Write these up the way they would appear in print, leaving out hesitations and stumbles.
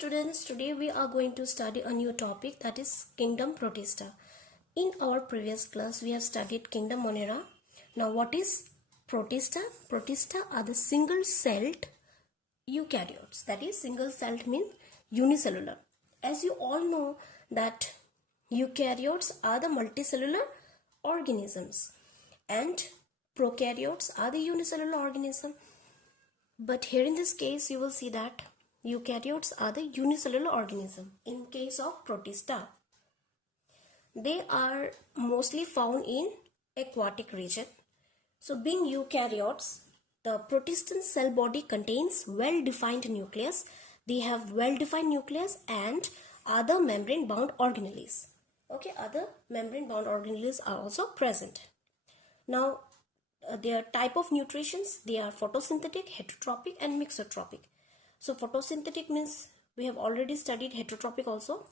students, today we are going to study a new topic, that is kingdom protista. In our previous class we have studied kingdom monera. Now what is protista? Protista are the single celled eukaryotes. That is, single celled means unicellular. As you all know that eukaryotes are the multicellular organisms and prokaryotes are the unicellular organism. But here in this case you will see that eukaryotes are the unicellular organism. In case of protista, they are mostly found in aquatic region. So being eukaryotes, the protistan cell body contains well-defined nucleus. They have well-defined nucleus and other membrane-bound organelles. Okay, other membrane-bound organelles are also present. Now, their type of nutritions, they are photosynthetic, heterotrophic and mixotrophic. So photosynthetic means we have already studied heterotrophic also.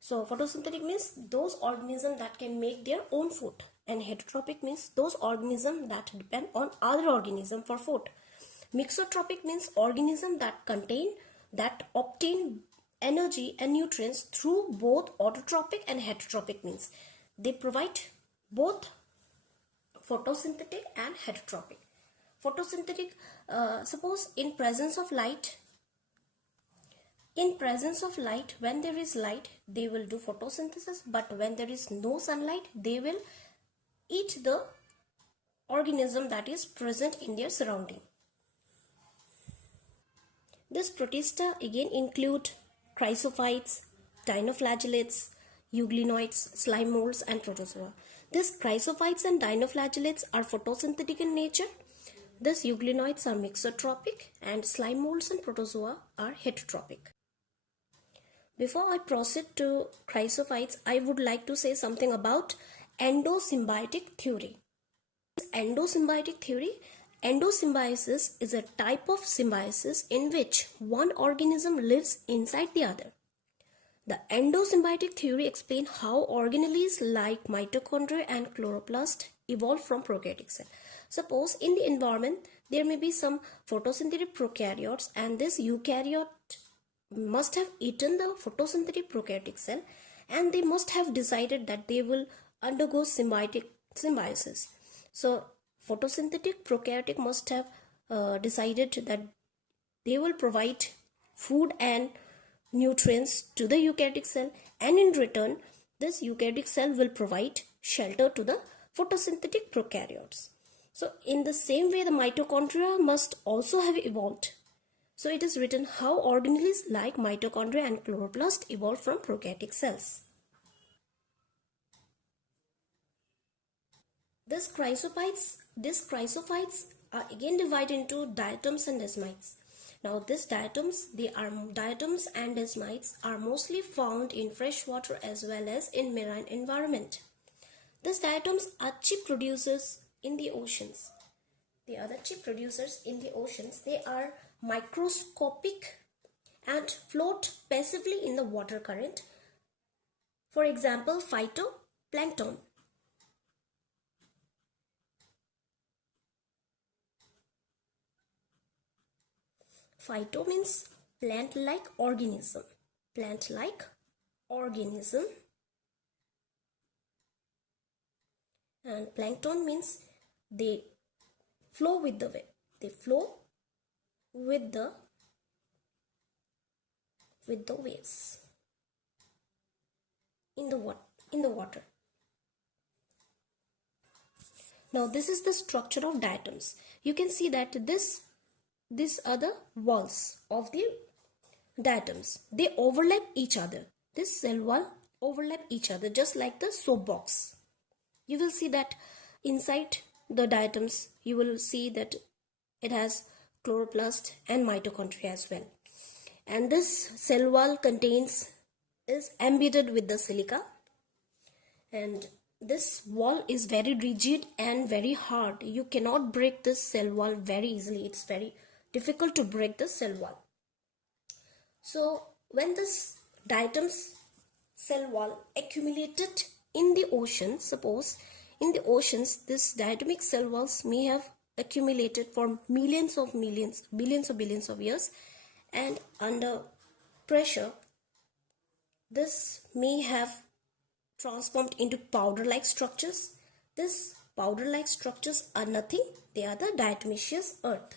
So photosynthetic means those organisms that can make their own food, and heterotrophic means those organisms that depend on other organisms for food. Mixotrophic means organisms that obtain energy and nutrients through both autotrophic and heterotrophic means. They provide both photosynthetic and heterotrophic. Photosynthetic, suppose in presence of light, when there is light, they will do photosynthesis, but when there is no sunlight, they will eat the organism that is present in their surrounding. This protista again include chrysophytes, dinoflagellates, euglenoids, slime molds and protozoa. These chrysophytes and dinoflagellates are photosynthetic in nature. These euglenoids are mixotrophic and slime molds and protozoa are heterotrophic. Before I proceed to chrysophytes, I would like to say something about endosymbiotic theory. Endosymbiosis is a type of symbiosis in which one organism lives inside the other. The endosymbiotic theory explains how organelles like mitochondria and chloroplast evolve from prokaryotic cell. Suppose in the environment there may be some photosynthetic prokaryotes, and this eukaryote must have eaten the photosynthetic prokaryotic cell, and they must have decided that they will undergo symbiosis. So photosynthetic prokaryotic must have decided that they will provide food and nutrients to the eukaryotic cell, and in return this eukaryotic cell will provide shelter to the photosynthetic prokaryotes. So in the same way the mitochondria must also have evolved. So it is written how organelles like mitochondria and chloroplast evolved from prokaryotic cells. These chrysophytes are again divided into diatoms and desmites. Now these diatoms and desmites are mostly found in fresh water as well as in marine environment. These diatoms are chief producers in the oceans. They are microscopic and float passively in the water current. For example, phytoplankton. Phyto means plant-like organism. And plankton means they flow with the wave. They flow with the waves in the water. Now this is the structure of diatoms. You can see that these are the walls of the diatoms. They overlap each other. This cell wall overlap each other just like the soap box. You will see that inside the diatoms you will see that it has chloroplast and mitochondria as well. And this cell wall is embedded with the silica, and this wall is very rigid and very hard. You cannot break this cell wall very easily. It's very difficult to break the cell wall. So when this diatom's cell wall accumulated in the ocean, suppose in the oceans this diatomic cell walls may have accumulated for billions of years, and under pressure, this may have transformed into powder-like structures. These powder-like structures are nothing, they are the diatomaceous earth.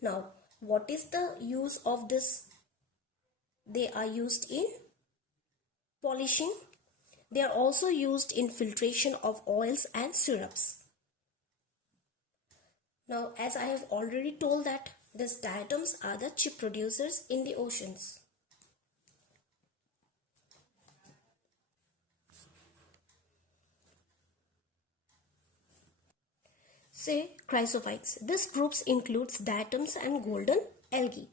Now, what is the use of this? They are used in polishing. They are also used in filtration of oils and syrups. Now, as I have already told that these diatoms are the chief producers in the oceans. Say chrysophytes. This group includes diatoms and golden algae.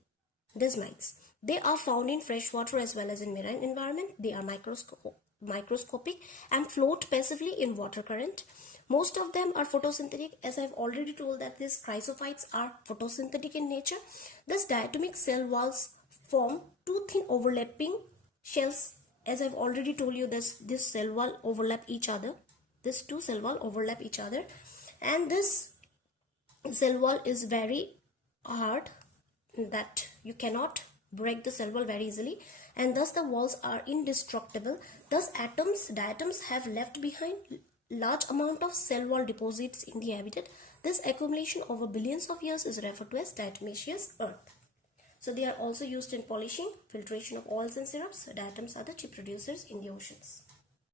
Desmites. They are found in freshwater as well as in marine environment. They are microscopic and float passively in water current. Most of them are photosynthetic, as I have already told that these chrysophytes are photosynthetic in nature. These diatomic cell walls form two thin overlapping shells. As I have already told you, this cell wall overlap each other. These two cell wall overlap each other, and this cell wall is very hard, that you cannot break the cell wall very easily, and thus the walls are indestructible. Thus diatoms have left behind large amount of cell wall deposits in the habitat. This accumulation over billions of years is referred to as diatomaceous earth. So they are also used in polishing, filtration of oils and syrups. Diatoms are the chief producers in the oceans.